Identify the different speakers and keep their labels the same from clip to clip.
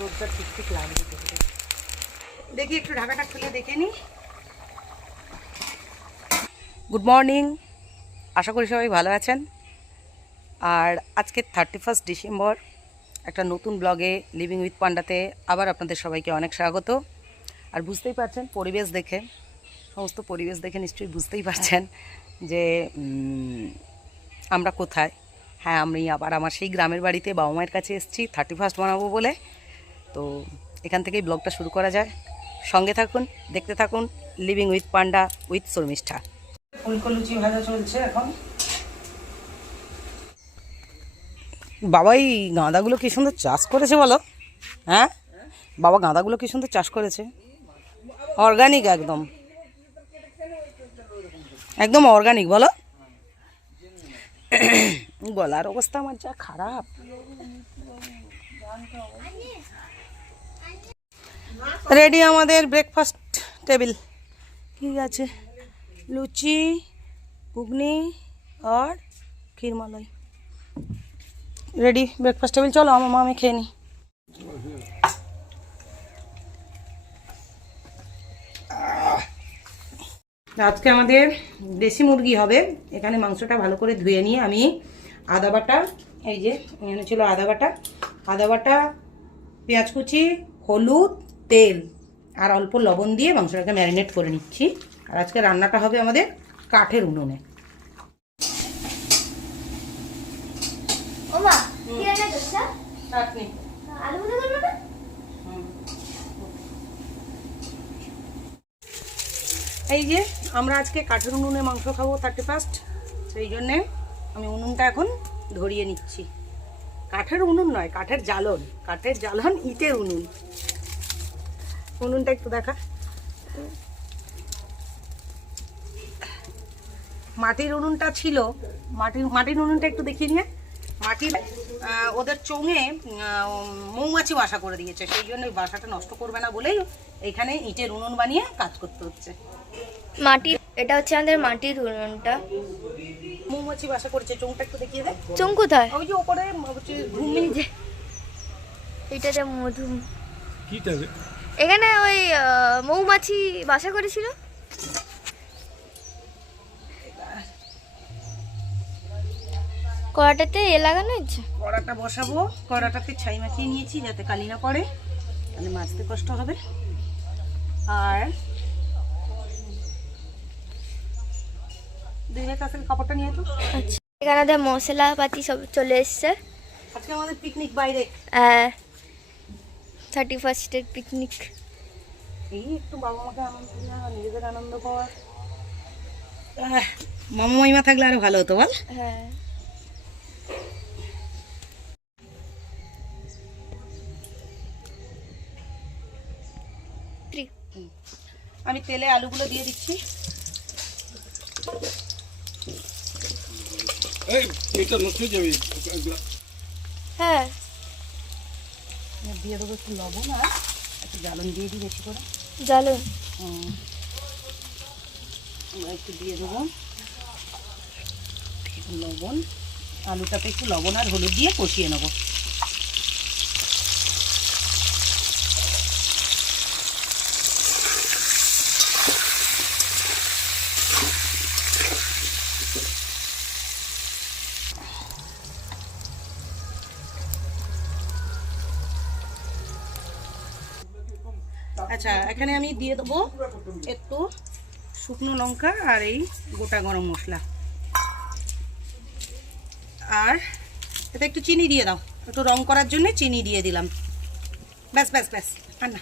Speaker 1: রোদটা ঠিক ঠিক লাগবে। দেখি একটু ঢাকাটা খুলে দেখে নিই গুড মর্নিং আশা করি সবাই ভালো আছেন। আর আজকে থার্টি ফার্স্ট ডিসেম্বর একটা নতুন ব্লগে লিভিং উইথ পান্ডাতে আবার আপনাদের সবাইকে অনেক স্বাগত। আর বুঝতেই পারছেন, পরিবেশ দেখে, সমস্ত পরিবেশ দেখে নিশ্চয়ই বুঝতেই পারছেন যে আমরা কোথায়? হ্যাঁ আমি আবার আমার সেই গ্রামের বাড়িতে বাবা মায়ের কাছে এসেছি থার্টি ফার্স্ট বানাবো বলে। তো এখান থেকেই ব্লগটা শুরু করা যায়। সঙ্গে থাকুন দেখতে থাকুন living with Panda with Sharmishtha. ফুলকো লুচি ভাজা চলছে এখন। বাবা এই গাঁদাগুলো কি সুন্দর চাষ করেছে বলো? হ্যাঁ? বাবা গাঁদাগুলো কি সুন্দর চাষ করেছে? অর্গানিক একদম। একদম অর্গানিক বলো? গলার অবস্থা আমার যা খারাপ। রেডি আমাদের ব্রেকফাস্ট টেবিল ঠিক আছে। লুচি ঘুগনি আর ক্ষীরমালাই। রেডি ব্রেকফাস্ট টেবিল চলো আমার মামে খেয়ে নি আজকে আমাদের দেশি মুরগি হবে। এখানে মাংসটা ভালো করে ধুয়ে নিয়ে আমি আদা বাটা এই যে এখানে ছিল আদা বাটা। আদা বাটা পেঁয়াজ কুচি হলুদ তেল আর অল্প লবণ দিয়ে মাংসটাকে ম্যারিনেট করে নিচ্ছি। আর আজকে রান্নাটা হবে আমাদের কাঠের উনুনে। এই যে আমরা আজকে কাঠের উনুনে মাংস খাব থার্টি ফার্স্ট। সেই জন্যে আমি উনুনটা এখন ধরিয়ে নিচ্ছি। কাঠের উনুন নয় কাঠের জ্বালন। কাঠের জ্বালন ইটের উনুন। উনুনটা একটু দেখা। মাটির উনুনটা ছিল মাটির মাটির উনুনটা একটু দেখিয়ে নিয়ে। মাটির ওদের চোঙে মৌমাছি বাসা করে দিয়েছে। সেই জন্য ওই বাসাটা নষ্ট করবে না বলেই এখানে ইটের উনুন বানিয়ে কাজ করতে হচ্ছে।
Speaker 2: মাটির এটা হচ্ছে আমাদের মাটির উনুনটা।
Speaker 1: মৌমাছি বাসা করেছে চোঙটা একটু দেখিয়ে দেয়
Speaker 2: চুম কোথায়?
Speaker 1: ওই যে ওপরে ঘুমিয়ে যে।
Speaker 2: এটাতে মধু।
Speaker 3: কিটা
Speaker 2: এখানে ওই মৌমাছি বাসা করেছিল? কড়াটাতে এ লাগানো হচ্ছে
Speaker 1: কড়াটা বসাবো কড়াটাতে ছাই মাখিয়ে নিয়েছি যাতে কালি না পড়ে তাহলে মাছতে কষ্ট হবে। আর কাপড়টা নিয়ে তো।
Speaker 2: আচ্ছা। এখানে আমাদের মশলা পাতি সব চলে এসছে।
Speaker 1: আজকে আমাদের পিকনিক বাইরে।
Speaker 2: থার্টি ফার্স্টের পিকনিক
Speaker 1: এই একটু বাবা মাকে আনন্দ দেওয়া নিজেদের আনন্দ পাওয়া মামা মাইমা থাকলে আরও ভালো হতো বল।
Speaker 2: হ্যাঁ।
Speaker 1: আমি তেলে আলুগুলো দিয়ে দিচ্ছি।
Speaker 3: হয়ে।
Speaker 1: দিয়ে দেবো একটু লবণ আর একটু জ্বালন দিয়ে দিই বেশি করে।
Speaker 2: জ্বালন?
Speaker 1: একটু দিয়ে দেবো লবণ। আলুটাতে একটু লবণ আর হলুদ দিয়ে কষিয়ে নেব। আচ্ছা এখানে আমি দিয়ে দেবো একটু শুকনো লঙ্কা আর এই গোটা গরম মশলা। আর এতে একটু চিনি দিয়ে দাও। একটু রং করার জন্য চিনি দিয়ে দিলাম। ব্যাস ব্যাস ব্যাস, আর না।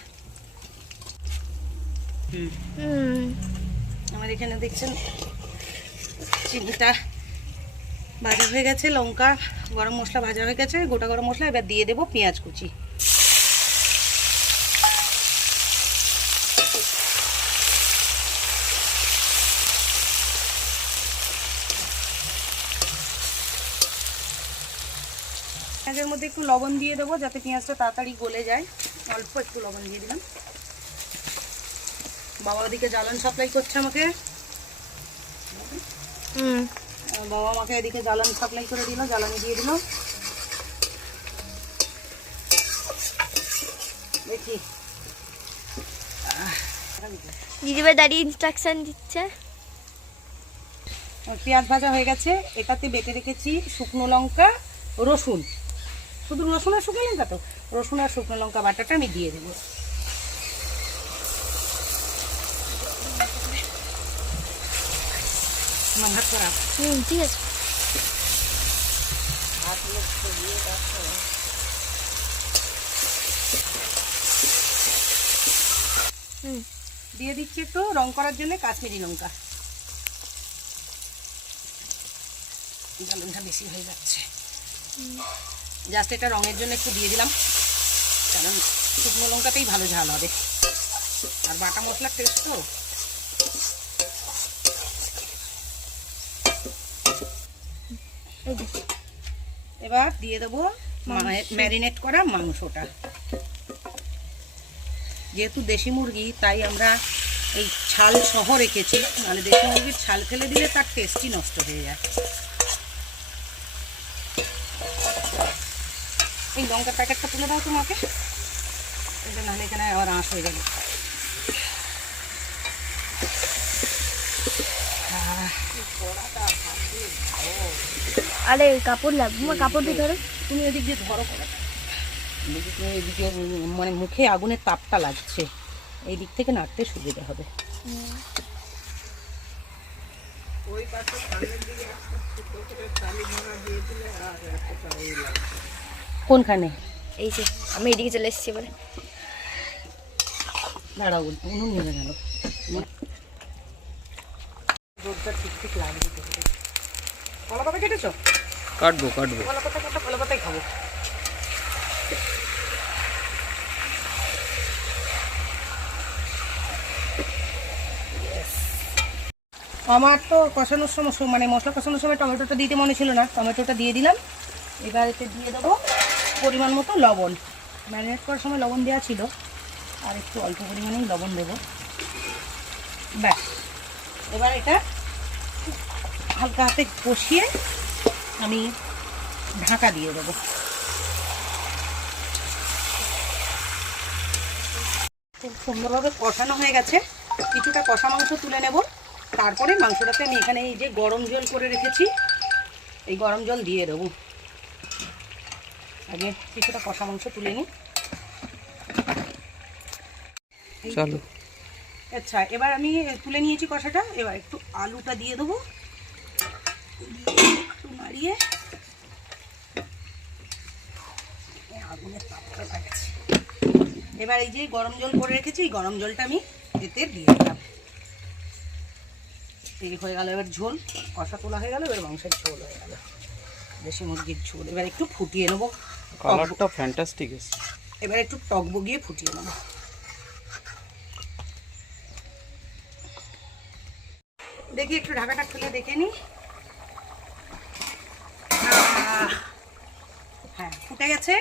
Speaker 1: হুম আমার এখানে দেখছেন চিনিটা ভাজা হয়ে গেছে, লঙ্কা গরম মশলা ভাজা হয়ে গেছে, গোটা গরম মশলা, এবার দিয়ে দেবো পেঁয়াজ কুচি। পেঁয়াজের মধ্যে একটু লবণ দিয়ে দেবো যাতে পেঁয়াজটা তাড়াতাড়ি গলে যায়। অল্প একটু লবণ দিয়ে দিলাম। বাবা ওদিকে জ্বালান সাপ্লাই করছে আমাকে।
Speaker 2: হুম।
Speaker 1: বাবা আমাকে এদিকে জ্বালান সাপ্লাই করে দিল জ্বালানি দিয়ে দিল। দেখি।
Speaker 2: দিদিভাই দাঁড়িয়ে ইনস্ট্রাকশন দিচ্ছে।
Speaker 1: পেঁয়াজ ভাজা হয়ে গেছে। এটাতে বেটে রেখেছি শুকনো লঙ্কা রসুন। শুধু রসুন আর শুকনো লঙ্কা তো? রসুন আর শুকনো লঙ্কা বাটাটা আমি দিয়ে দেবো। আমার হাত খারাপ
Speaker 2: হুম ঠিক আছে। হুম।
Speaker 1: দিয়ে দিচ্ছি একটু রং করার জন্য কাশ্মীরি লঙ্কা। জ্বালনটা বেশি হয়ে যাচ্ছে। জাস্ট এটা রঙের জন্য একটু দিয়ে দিলাম। কারণ শুকনো লঙ্কাতেই ভালো ঝাল হবে। আর বাটা মশলার টেস্ট তো। এবার দিয়ে দেবো ম্যারিনেট করা মাংসটা। যেহেতু দেশি মুরগি তাই আমরা এই ছাল সহ রেখেছি। মানে দেশি মুরগির ছাল ফেলে দিলে তার টেস্টই নষ্ট হয়ে যায়। এই লঙ্কার প্যাকেটটা তুলে দাও তোমাকে। এটা নাহলে এখানে আবার আঁশ হয়ে যাবে।
Speaker 2: আরে কাপড় লাগবে কাপড় দিয়ে ধরো।
Speaker 1: তুমি ওদিক দিয়ে ধরো তুমি এদিকে মানে মুখে আগুনের তাপটা লাগছে। এই দিক থেকে নাড়তে সুবিধা হবে। কোনখানে?
Speaker 2: এই যে আমি এদিকে চলে এসেছি এবারে।
Speaker 1: দাঁড়াও উনুন নিয়ে গেল রোদটা ঠিক ঠিক লাগবে কলা পাতা কেটেছো?
Speaker 3: কাটবো কাটবো।
Speaker 1: কলা পাতা কাটা কলা পাতাই খাব। আমার তো কষানোর সময় মানে মশলা কষানোর সময় টমেটোটা দিতে মনে ছিল না। টমেটোটা দিয়ে দিলাম। এবার এতে দিয়ে দেবো পরিমাণ মতো লবণ। ম্যারিনেট করার সময় লবণ দেওয়া ছিল। আর একটু অল্প পরিমাণেই লবণ দেবো। ব্যাস। এবার এটা হালকা হাতে কষিয়ে আমি ঢাকা দিয়ে দেবো। খুব সুন্দরভাবে কষানো হয়ে গেছে। কিছুটা কষা মাংস তুলে নেব। তারপরে মাংসটাতে আমি এখানে এই যে গরম জল করে রেখেছি, এই গরম জল দিয়ে দেবো। আগে কিছুটা কষা মাংস তুলে নিই।
Speaker 3: চলো।
Speaker 1: আচ্ছা এবার আমি তুলে নিয়েছি কষাটা এবার একটু আলুটা দিয়ে দেবো। একটু নাড়িয়ে। এই আগুনের তাপটা লাগছে এবার এই যে গরম জল করে রেখেছি এই গরম জলটা আমি এতে দিয়ে দিলাম। এই হয়ে গেল এবার ঝোল। কষা তোলা হয়ে গেল এবার মাংসের ঝোল হয়ে গেল। দেশি মুরগির ঝোল। এবার একটু ফুটিয়ে নেব।
Speaker 3: কালারটা ফ্যান্টাস্টিক এসছে।
Speaker 1: এবার একটু টক বগিয়ে ফুটিয়ে নেব। দেখি একটু ঢাকাটা খুলে দেখে নি। হ্যাঁ ফুটে গেছে।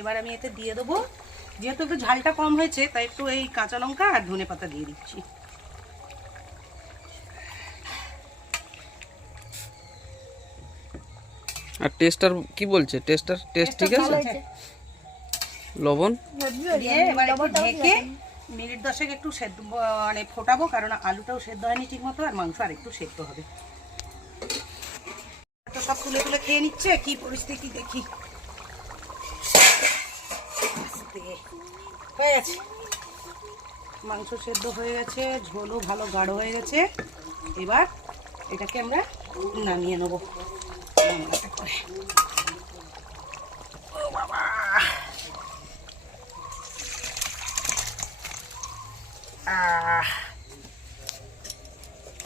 Speaker 1: এবার আমি এতে দিয়ে দেবো। যেহেতু একটু ঝালটা কম হয়েছে, তাই একটু এই কাঁচা লঙ্কা আর ধনে পাতা দিয়ে দিচ্ছি।
Speaker 3: আর টেস্টার কি বলছে? টেস্টার টেস্ট ঠিক আছে? লবণ?
Speaker 1: দিয়ে ঢেকে মিনিট দশেক একটু সেদ্ধ মানে ফোটাবো কারণ আলুটাও সেদ্ধ হয়নি ঠিক মতো আর মাংস আর একটু সেদ্ধ হবে। তো সব তুলে তুলে খেয়ে নিচ্ছে কি পরিস্থিতি দেখি। হয়ে গেছে। মাংস সেদ্ধ হয়ে গেছে ঝোলও ভালো গাঢ় হয়ে গেছে। এবার এটাকে আমরা নামিয়ে নেব। নামানোটা করে। ও বাবা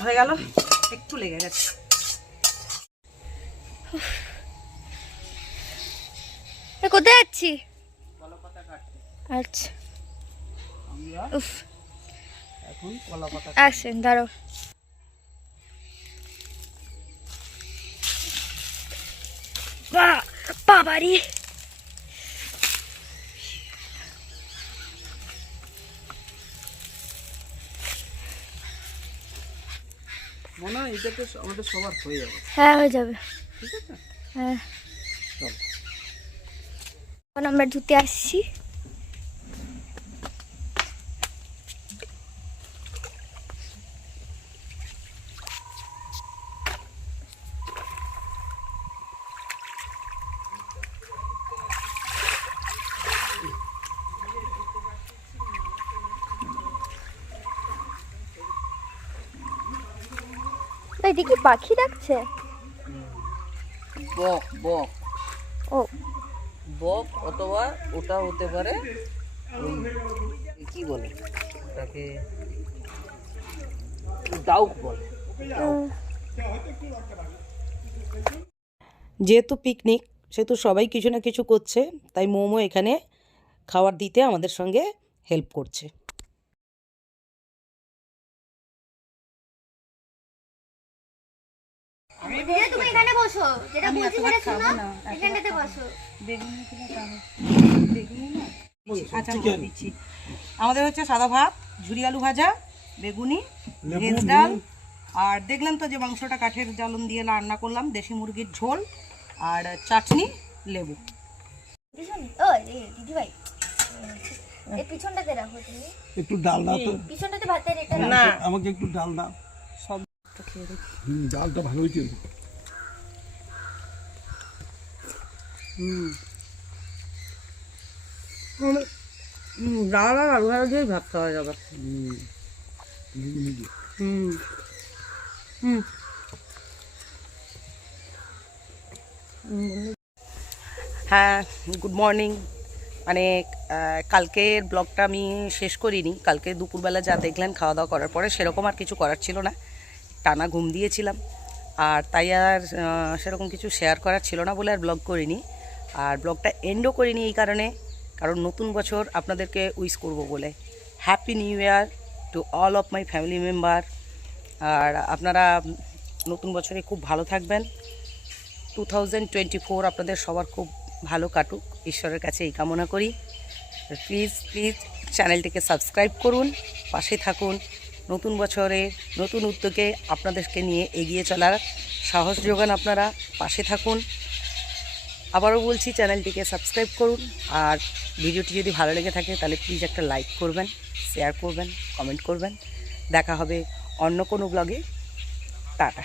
Speaker 1: হয়ে গেল? একটু লেগে গেছে।
Speaker 2: কোথায় যাচ্ছি? আচ্ছা। উফ।
Speaker 1: এখন কলা পাতা
Speaker 2: অ্যাকশন দাঁড়ো বাবারি
Speaker 3: মনে হয় এটাতে আমাদের সবার হয়ে যাবে।
Speaker 2: হ্যাঁ হয়ে যাবে।
Speaker 3: ঠিক আছে?
Speaker 2: হ্যাঁ।
Speaker 3: চল।
Speaker 2: এখন আমরা ধুতে আসছি। এটা কি পাখি ডাকছে?
Speaker 3: বক বক।
Speaker 2: ও।
Speaker 3: বক অথবা ওটা হতে পারে কি বলে? ওটাকে ডাউক বলে
Speaker 1: যেহেতু পিকনিক সেহেতু সবাই কিছু না কিছু করছে তাই মোমো এখানে খাবার দিতে আমাদের সঙ্গে হেল্প করছে।
Speaker 2: তুমি এখানে বসো। যেটা বলছি সেটা শোনো। এখানটাতে বসো।
Speaker 1: আচ্ছা দিচ্ছি। আমাদের হচ্ছে সাদা ভাত ঝুরি আলু ভাজা বেগুনি ভেজ ডাল। আর দেখলাম তো যে মাংসটা কাঠের জ্বালন দিয়ে রান্না করলাম দেশি মুরগির ঝোল আর চাটনি লেবু।
Speaker 2: পিছন ও দিদি ভাই এই পিছনটাতে
Speaker 4: একটু ডাল দাও তো।
Speaker 2: পিছনটাতে ভাতের এটা
Speaker 3: না
Speaker 4: আমাকে একটু ডাল দাও। হুম ডালটা ভালো হয়েছে।
Speaker 1: ডাল আর আলু ভাজা দিয়েই ভাত খাওয়া যাবে।
Speaker 4: হুম।
Speaker 1: হুম। হুম হ্যাঁ গুড মর্নিং মানে কালকের ব্লগটা আমি শেষ করিনি। কালকে দুপুরবেলা যা দেখলেন খাওয়া দাওয়া করার পরে সেরকম আর কিছু করার ছিল না। টানা ঘুম দিয়েছিলাম। আর তাই আর সেরকম কিছু শেয়ার করার ছিল না বলে আর ব্লগ করিনি। আর ব্লগটা এন্ডও করিনি এই কারণে, কারণ নতুন বছর আপনাদেরকে উইশ করব বলে। Happy new year to all of my family member আর আপনারা নতুন বছরে খুব ভালো থাকবেন। টু থাউজেন্ড টোয়েন্টি ফোর আপনাদের সবার খুব ভালো কাটুক। ঈশ্বরের কাছে এই কামনা করি। প্লিজ প্লিজ চ্যানেলটিকে সাবস্ক্রাইব করুন। পাশে থাকুন। নতুন বছরে নতুন উদ্যোগে আপনাদেরকে নিয়ে এগিয়ে চলার সাহস যোগান আপনারা, পাশে থাকুন। আবারও বলছি, চ্যানেলটিকে সাবস্ক্রাইব করুন আর ভিডিওটি যদি ভালো লেগে থাকে তাহলে প্লিজ একটা লাইক করবেন শেয়ার করবেন কমেন্ট করবেন। দেখা হবে অন্য কোনো ব্লগে টাটা।